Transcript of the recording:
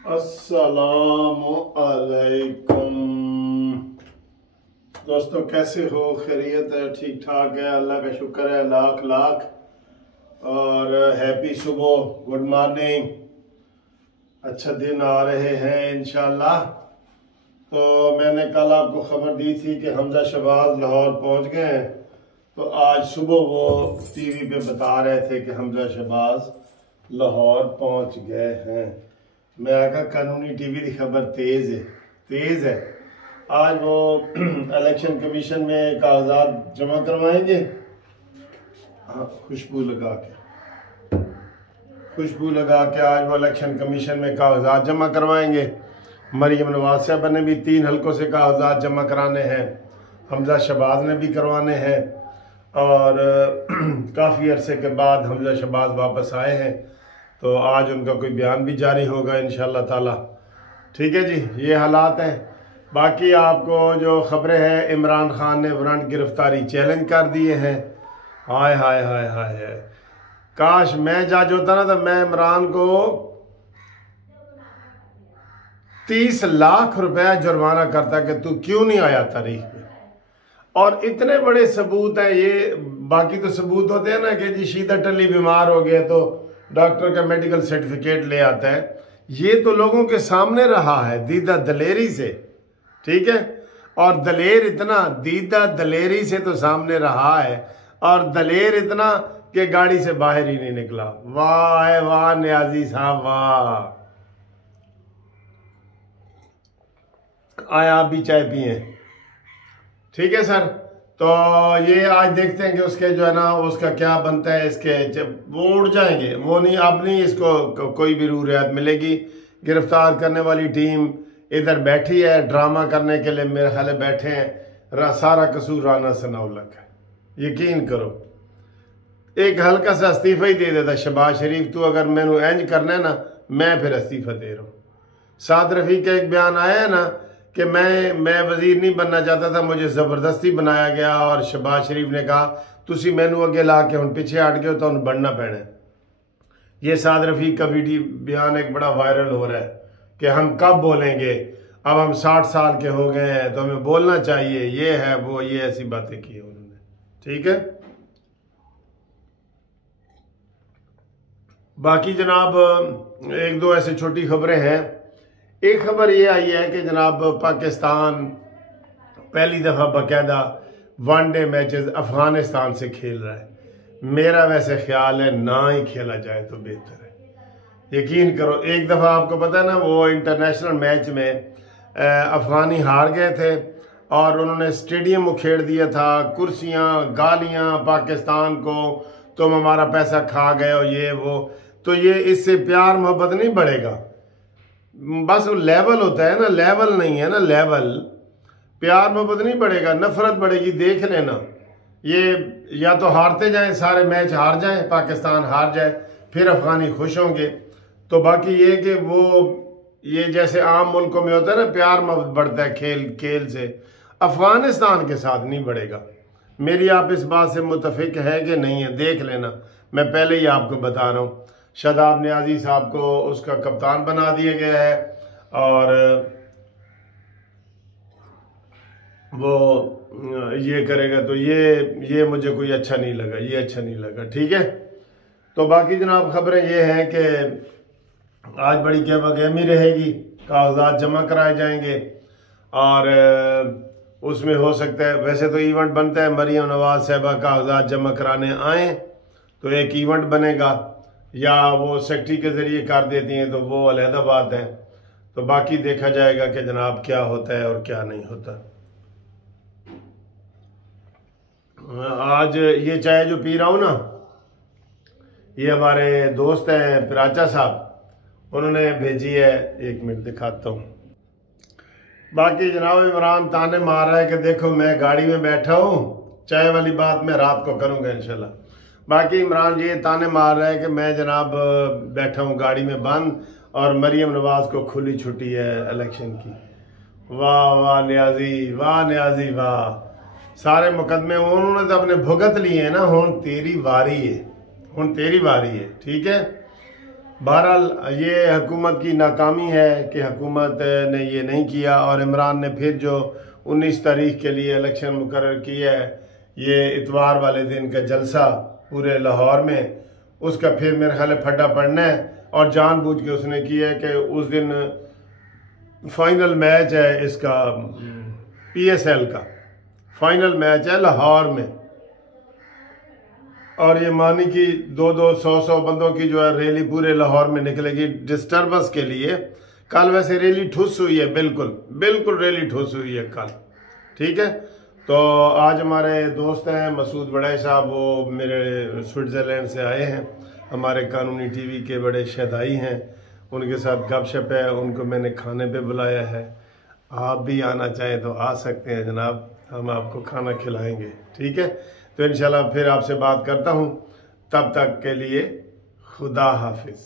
अस्सलामु अलैकुम दोस्तों, कैसे हो? खैरियत है? ठीक ठाक है, अल्लाह का शुक्र है, लाख लाख। और हैप्पी सुबह, गुड मॉर्निंग। अच्छा दिन आ रहे हैं इंशाल्लाह। तो मैंने कल आपको खबर दी थी कि हमजा शहबाज लाहौर पहुंच गए हैं। तो आज सुबह वो टीवी पे बता रहे थे कि हमजा शहबाज लाहौर पहुंच गए हैं। मैं आखा कानूनी टीवी की खबर तेज है। आज वो इलेक्शन कमीशन में कागजात जमा करवाएंगे। हाँ, खुशबू लगा के आज वो इलेक्शन कमीशन में कागजात जमा करवाएंगे। मरियम नवाज साहबा ने भी 3 हलकों से कागजात जमा कराने हैं, हमजा शहबाज ने भी करवाने हैं। और काफ़ी अरसे के बाद हमजा शहबाज वापस आए हैं, तो आज उनका कोई बयान भी जारी होगा इंशाअल्लाह ताला। ठीक है जी, ये हालात हैं। बाकी आपको जो खबरें हैं, इमरान खान ने वारंट गिरफ्तारी चैलेंज कर दिए हैं। हाय हाय हाय हाय हाय, काश मैं जज होता ना, तो मैं इमरान को 30 लाख रुपया जुर्माना करता कि तू क्यों नहीं आया तारीख में। और इतने बड़े सबूत हैं ये। बाकी तो सबूत होते हैं ना कि जी शीदा टली बीमार हो गया तो डॉक्टर का मेडिकल सर्टिफिकेट ले आता है। ये तो लोगों के सामने रहा है दीदा दलेरी से। ठीक है, और दलेर इतना, दीदा दलेरी से तो सामने रहा है, और दलेर इतना कि गाड़ी से बाहर ही नहीं निकला। वाह वाह न्याजी साहब, वाह। आया आप भी चाय पिए? ठीक है सर। तो ये आज देखते हैं कि उसके जो है ना, उसका क्या बनता है। इसके जब वो उड़ जाएंगे, वो नहीं, अब नहीं इसको कोई भी रू रियायत मिलेगी। गिरफ्तार करने वाली टीम इधर बैठी है ड्रामा करने के लिए, मेरे ख्याल बैठे हैं। सारा कसूर राना सनाउल्लाह का, यकीन करो। एक हल्का सा इस्तीफा ही दे देता शहबाज शरीफ, तू अगर मैनू इंज करना है ना, मैं फिर इस्तीफा दे रहा हूँ। साद रफीक का एक बयान आया है ना कि मैं वजीर नहीं बनना चाहता था, मुझे ज़बरदस्ती बनाया गया। और शहबाज शरीफ ने कहा तुसी मैनू अगे ला के हुण पिछे हट गए, तो हुण बनना पैना है। ये साद रफीक का वीडियो बयान एक बड़ा वायरल हो रहा है कि हम कब बोलेंगे, अब हम 60 साल के हो गए हैं तो हमें बोलना चाहिए, ये है वो, ये ऐसी बातें की उन्होंने। ठीक है, बाकी जनाब एक दो ऐसे छोटी खबरें हैं। एक खबर ये आई है कि जनाब पाकिस्तान पहली दफ़ा बाकायदा वनडे मैचेस अफगानिस्तान से खेल रहा है। मेरा वैसे ख्याल है ना ही खेला जाए तो बेहतर है। यकीन करो, एक दफ़ा आपको पता है ना, वो इंटरनेशनल मैच में अफगानी हार गए थे और उन्होंने स्टेडियम उखेड़ दिया था, कुर्सियाँ गालियाँ पाकिस्तान को, तुम हमारा पैसा खा गए हो, ये वो। तो ये इससे प्यार मोहब्बत नहीं बढ़ेगा, बस वो लेवल होता है ना, लेवल नहीं है ना, लेवल। प्यार मोहब्बत नहीं बढ़ेगा, नफरत बढ़ेगी। देख लेना, ये या तो हारते जाएं, सारे मैच हार जाएं, पाकिस्तान हार जाए, फिर अफगानी खुश होंगे। तो बाकी ये कि वो ये जैसे आम मुल्कों में होता है ना, प्यार मोहब्बत बढ़ता है खेल से, अफगानिस्तान के साथ नहीं बढ़ेगा। मेरी आप इस बात से मुतफिक है कि नहीं है? देख लेना, मैं पहले ही आपको बता रहा हूँ। शादाब नियाजी साहब को उसका कप्तान बना दिया गया है, और वो ये करेगा। तो ये मुझे कोई अच्छा नहीं लगा, ये अच्छा नहीं लगा। ठीक है, तो बाकी जनाब खबरें ये हैं कि आज बड़ी गहमी रहेगी, कागजात जमा कराए जाएंगे, और उसमें हो सकता है, वैसे तो इवेंट बनता है, मरियम नवाज साहबा कागजात जमा कराने आए तो एक इवेंट बनेगा, या वो सेक्रेटरी के जरिए कर देती हैं, तो वो अलहदा बात है। तो बाकी देखा जाएगा कि जनाब क्या होता है और क्या नहीं होता। आज ये चाय जो पी रहा हूँ ना, ये हमारे दोस्त हैं पिराचा साहब, उन्होंने भेजी है। 1 मिनट दिखाता हूँ। बाकी जनाब इमरान ताने मार रहा है कि देखो मैं गाड़ी में बैठा हूँ, चाय वाली बात मैं रात को करूँगा इंशाल्लाह। बाकी इमरान ये ताने मार रहा है कि मैं जनाब बैठा हूँ गाड़ी में बंद, और मरियम नवाज को खुली छुट्टी है इलेक्शन की। वाह वाह न्याजी, वाह न्याजी, वाह। सारे मुकदमे उन्होंने तो अपने भुगत लिए हैं ना, हुण तेरी वारी है, हुण तेरी वारी है। ठीक है, बहरहाल ये हुकूमत की नाकामी है कि हुकूमत ने ये नहीं किया, और इमरान ने फिर जो 19 तारीख के लिए इलेक्शन मुकर्रर किया है, ये इतवार वाले दिन का जलसा पूरे लाहौर में, उसका फिर मेरे ख्याल फटा पड़ना है। और जानबूझ के उसने किया है कि उस दिन फाइनल मैच है इसका PSL का फाइनल मैच है लाहौर में, और ये मानी कि 200-100 बंदों की जो है रैली पूरे लाहौर में निकलेगी डिस्टर्बेंस के लिए। कल वैसे रैली ठुस हुई है, बिल्कुल रैली ठुस हुई है कल, ठीक है। तो आज हमारे दोस्त हैं मसूद बड़ाई साहब, वो मेरे स्विट्ज़रलैंड से आए हैं, हमारे कानूनी TV के बड़े शहदाई हैं, उनके साथ गपशप है, उनको मैंने खाने पे बुलाया है। आप भी आना चाहें तो आ सकते हैं जनाब, हम आपको खाना खिलाएंगे, ठीक है। तो इंशाल्लाह फिर आपसे बात करता हूँ, तब तक के लिए खुदा हाफिज़।